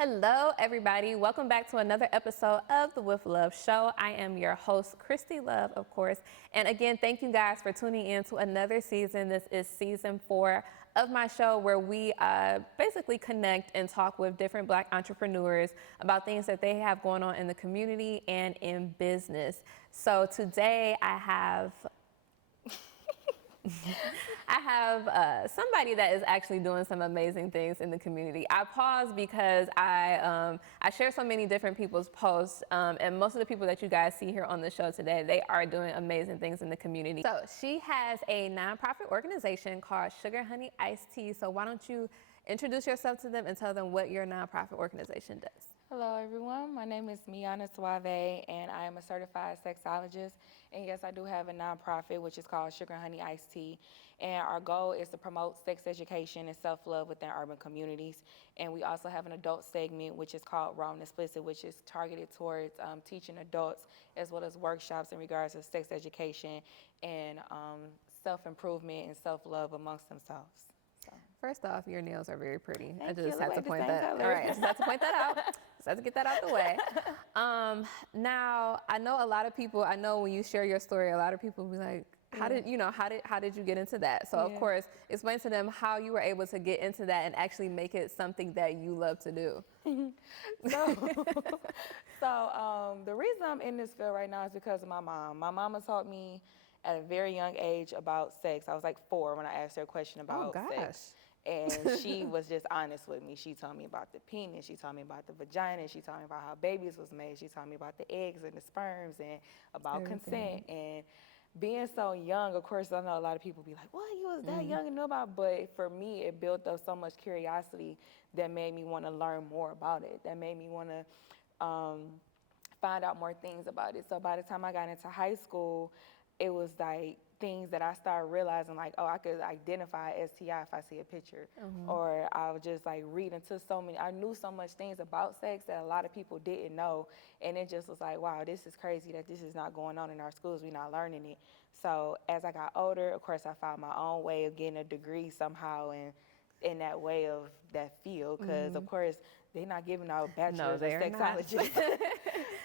Hello, everybody. Welcome back to another episode of the With Love Show. I am your host, KristyLove, of course. And again, thank you guys for tuning in to another season. This is season 4 of my show where we basically connect and talk with different Black entrepreneurs about things that they have going on in the community and in business. So today I have somebody that is actually doing some amazing things in the community. I pause because I share so many different people's posts, and most of the people that you guys see here on the show today, they are doing amazing things in the community. So she has a nonprofit organization called Sugar Honey Iced Tea. So why don't you introduce yourself to them and tell them what your nonprofit organization does? Hello, everyone. My name is Meyonna, Swavaye, and I am a certified sexologist. And yes, I do have a nonprofit, which is called Sugar Honey Iced Tea. And our goal is to promote sex education and self-love within urban communities. And we also have an adult segment, which is called Raw and Explicit, which is targeted towards teaching adults, as well as workshops in regards to sex education and self-improvement and self-love amongst themselves. First off, your nails are very pretty. Thank I just you. had to point that. Color. All right, I just had to point that out. Just had to get that out the way. Now I know a lot of people. I know when you share your story, a lot of people be like, "How did you get into that?" So of course, explain to them how you were able to get into that and actually make it something that you love to do. So the reason I'm in this field right now is because of my mom. My mama taught me at a very young age about sex. I was like 4 when I asked her a question about sex. And she was just honest with me. She told me about the penis. She told me about the vagina. She told me about how babies was made. She told me about the eggs and the sperms and about consent. And being so young, of course, I know a lot of people be like, "What? You was that young and know about?" But for me, it built up so much curiosity that made me want to learn more about it. That made me want to find out more things about it. So by the time I got into high school, it was like things that I started realizing, like, oh, I could identify STI if I see a picture. Or I would just like read into so many, I knew so much things about sex that a lot of people didn't know. And it just was like, wow, this is crazy that this is not going on in our schools. We're not learning it. So as I got older, of course, I found my own way of getting a degree somehow and in that way of that field. Because of course, they're not giving out bachelor's of sexology.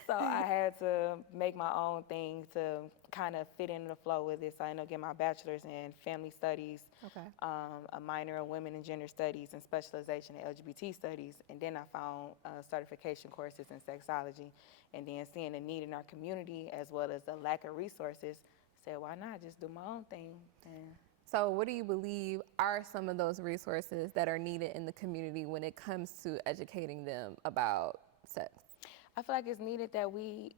So I had to make my own thing to kind of fit in the flow with it. So I ended up getting my bachelor's in family studies, a minor in women and gender studies, and specialization in LGBT studies. And then I found certification courses in sexology. And then seeing the need in our community as well as the lack of resources, said, why not just do my own thing? And So what do you believe are some of those resources that are needed in the community when it comes to educating them about sex? I feel like it's needed that we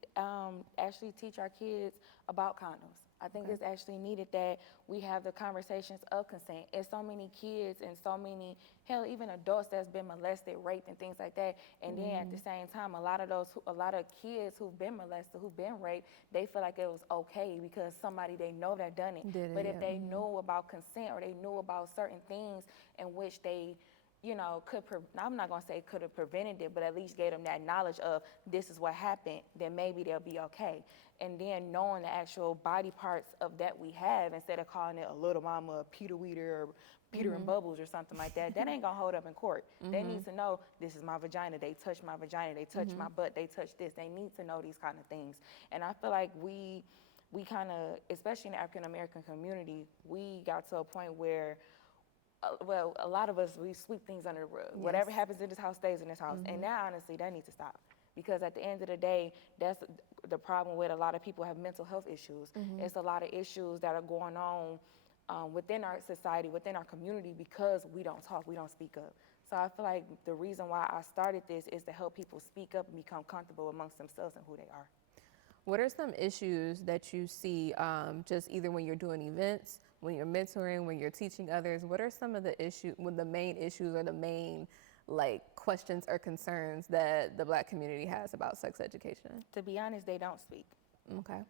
actually teach our kids about condoms. I think it's actually needed that we have the conversations of consent. It's so many kids and so many, hell, even adults that's been molested, raped, and things like that. And then at the same time, a lot of kids who've been molested, who've been raped, they feel like it was okay because somebody they know that done it. But if they knew about consent or they knew about certain things in which they I'm not going to say could have prevented it, but at least gave them that knowledge of this is what happened, then maybe they'll be okay. And then knowing the actual body parts of that we have, instead of calling it a little mama, a Peter Weeder, or Peter and Bubbles or something like that, that ain't going to hold up in court. They need to know this is my vagina, they touched my vagina, they touched my butt, they touched this. They need to know these kind of things. And I feel like we kind of, especially in the African American community, we got to a point where a lot of us, we sweep things under the rug. Yes. Whatever happens in this house stays in this house. And that, honestly, that needs to stop. Because at the end of the day, that's the problem with a lot of people have mental health issues. It's a lot of issues that are going on within our society, within our community, because we don't talk, we don't speak up. So I feel like the reason why I started this is to help people speak up and become comfortable amongst themselves and who they are. What are some issues that you see just either when you're doing events, when you're mentoring, when you're teaching others? What are some of the the main issues or the main questions or concerns that the Black community has about sex education? To be honest, they don't speak. Okay.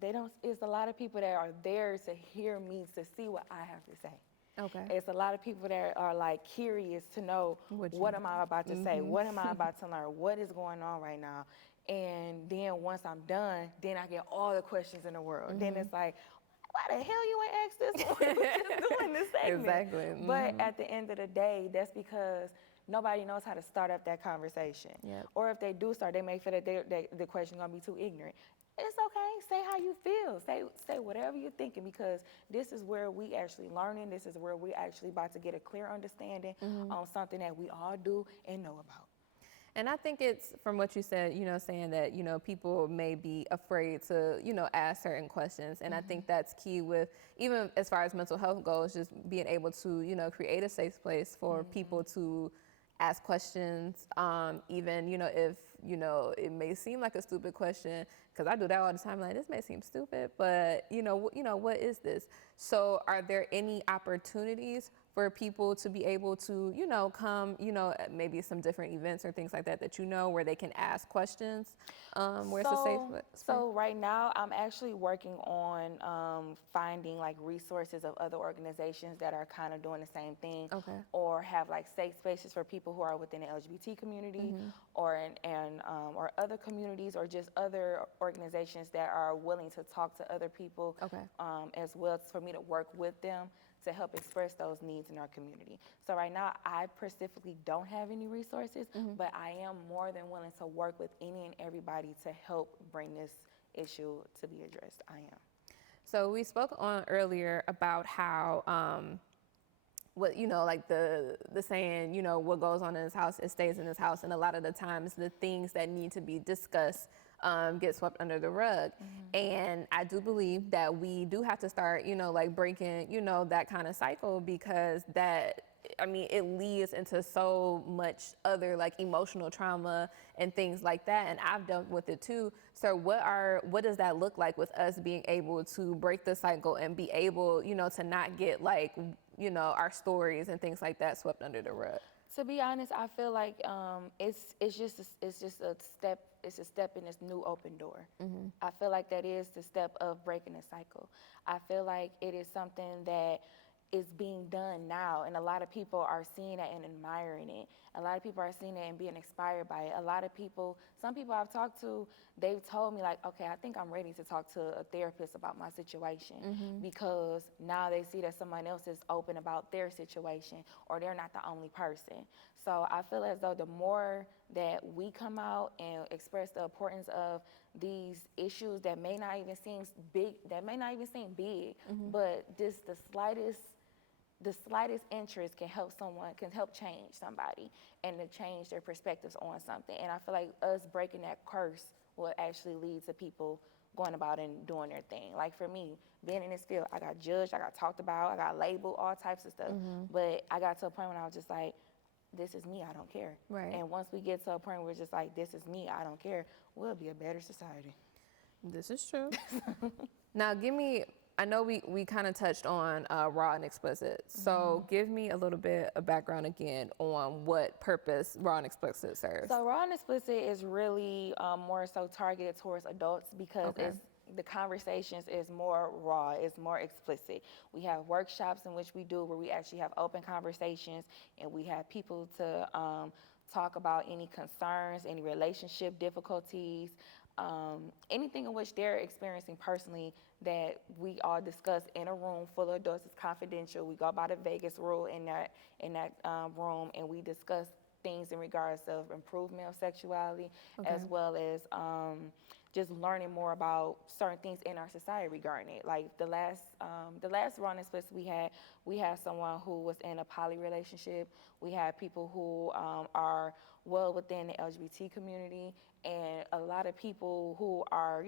They don't. It's a lot of people that are there to hear me, to see what I have to say. Okay. It's a lot of people that are like curious to know what am I about to say? What am I about to learn? What is going on right now? And then once I'm done, then I get all the questions in the world. Then it's like, why the hell you ain't asked this one? We're just doing this segment. Exactly. But at the end of the day, that's because nobody knows how to start up that conversation. Yep. Or if they do start, they may feel that the question is going to be too ignorant. It's okay. Say how you feel. Say whatever you're thinking, because this is where we actually learning. This is where we actually about to get a clear understanding on something that we all do and know about. And I think it's from what you said, saying that, people may be afraid to, ask certain questions. And I think that's key with, even as far as mental health goes, just being able to, create a safe place for people to ask questions, even, if, it may seem like a stupid question, because I do that all the time, like, this may seem stupid, but, what is this? So are there any opportunities for people to be able to, come, maybe some different events or things like that, where they can ask questions, where it's a safe place? So right now, I'm actually working on finding like resources of other organizations that are kind of doing the same thing, or have like safe spaces for people who are within the LGBT community, or or other communities, or just other organizations that are willing to talk to other people, as well, for me to work with them to help express those needs in our community. So right now, I specifically don't have any resources, but I am more than willing to work with any and everybody to help bring this issue to be addressed. I am. So we spoke on earlier about how, what, like the saying, what goes on in this house, it stays in this house. And a lot of the times the things that need to be discussed get swept under the rug. And I do believe that we do have to start, like breaking, that kind of cycle, because it leads into so much other like emotional trauma and things like that. And I've dealt with it too. So what does that look like with us being able to break the cycle and be able, to not get like, our stories and things like that swept under the rug? To be honest, I feel like it's just a step. It's a step in this new open door. I feel like that is the step of breaking the cycle. I feel like it is something that is being done now, and a lot of people are seeing it and admiring it. A lot of people are seeing it and being inspired by it. A lot of people, some people I've talked to, they've told me like, okay, I think I'm ready to talk to a therapist about my situation, because now they see that someone else is open about their situation, or they're not the only person. So I feel as though the more that we come out and express the importance of these issues that may not even seem big, but just the slightest interest can help change somebody and to change their perspectives on something. And I feel like us breaking that curse will actually lead to people going about and doing their thing. Like for me, being in this field, I got judged, I got talked about, I got labeled, all types of stuff. But I got to a point when I was just like, this is me, I don't care. Right. And once we get to a point where it's just like, this is me, I don't care, we'll be a better society. This is true. Now, I know we kind of touched on raw and explicit. So give me a little bit of background again on what purpose raw and explicit serves. So raw and explicit is really more so targeted towards adults, because the conversations is more raw, it's more explicit. We have workshops in which we do where we actually have open conversations, and we have people to talk about any concerns, any relationship difficulties, anything in which they're experiencing personally that we all discuss in a room full of adults. It's confidential. We go by the Vegas rule in that room, and we discuss things in regards of improvement of sexuality, as well as just learning more about certain things in our society regarding it. Like the last Raw and Explicit we had someone who was in a poly relationship. We had people who are well within the LGBT community, and a lot of people who are,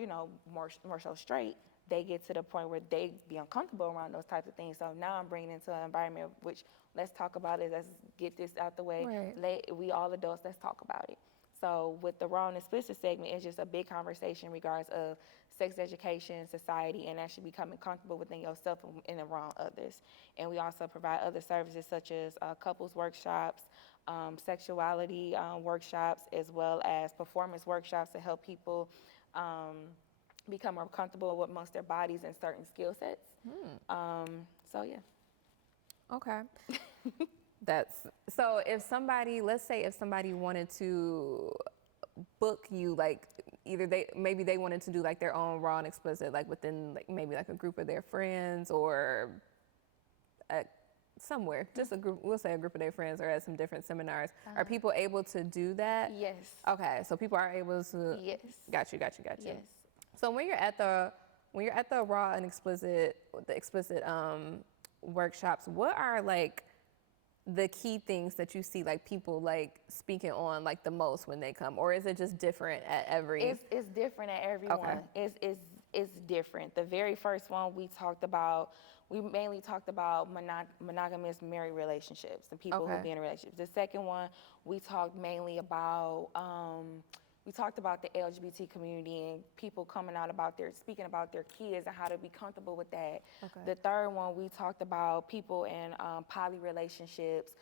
more so straight, they get to the point where they be uncomfortable around those types of things. So now I'm bringing into an environment which, let's talk about it, let's get this out the way. Right. We all adults, let's talk about it. So with the Raw and Explicit segment, it's just a big conversation in regards of sex education, society, and actually becoming comfortable within yourself and around others. And we also provide other services such as couples workshops, sexuality workshops, as well as performance workshops to help people become more comfortable with amongst their bodies and certain skill sets. So yeah. Okay. So if somebody, let's say if somebody wanted to book you, like either maybe they wanted to do like their own raw and explicit, like within like maybe like a group of their friends or a somewhere, just a group, we'll say a group of their friends, or at some different seminars. Are people able to do that? Yes. Okay, so people are able to. Yes. Got you. Yes. So when you're at the raw and explicit workshops, what are like the key things that you see like people like speaking on like the most when they come, or is it just different at every? It's different at every one. It's different. The very first one we mainly talked about monogamous married relationships and people who be in relationships. The second one, we talked mainly about, we talked about the LGBT community and people coming out speaking about their kids and how to be comfortable with that. The third one, we talked about people in poly relationships,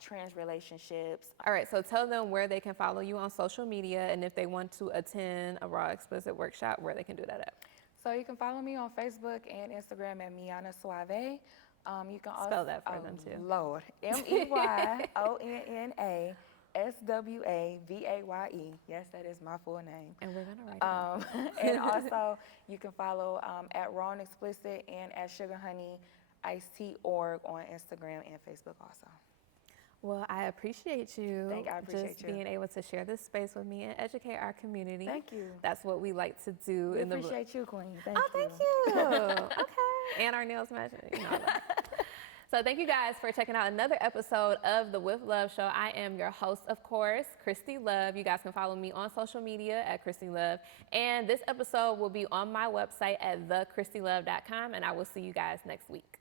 trans relationships. All right, so tell them where they can follow you on social media, and if they want to attend a Raw Explicit workshop, where they can do that at. So you can follow me on Facebook and Instagram at Meyonna Swavaye. You can also spell that for them too. Lord, MEYONNA SWAVAYE. Yes, that is my full name. And we're gonna write it And also, you can follow at Raw and Explicit and at Sugar Honey Iced Tea org on Instagram and Facebook also. Well, I appreciate you. I appreciate just being able to share this space with me and educate our community. Thank you. That's what we like to do. We appreciate you, Queen. Thank you. Thank you. Okay. And our nails matching. You know, so thank you guys for checking out another episode of the With Love Show. I am your host, of course, KristyLove. You guys can follow me on social media at KristyLove. And this episode will be on my website at thekristlove.com, and I will see you guys next week.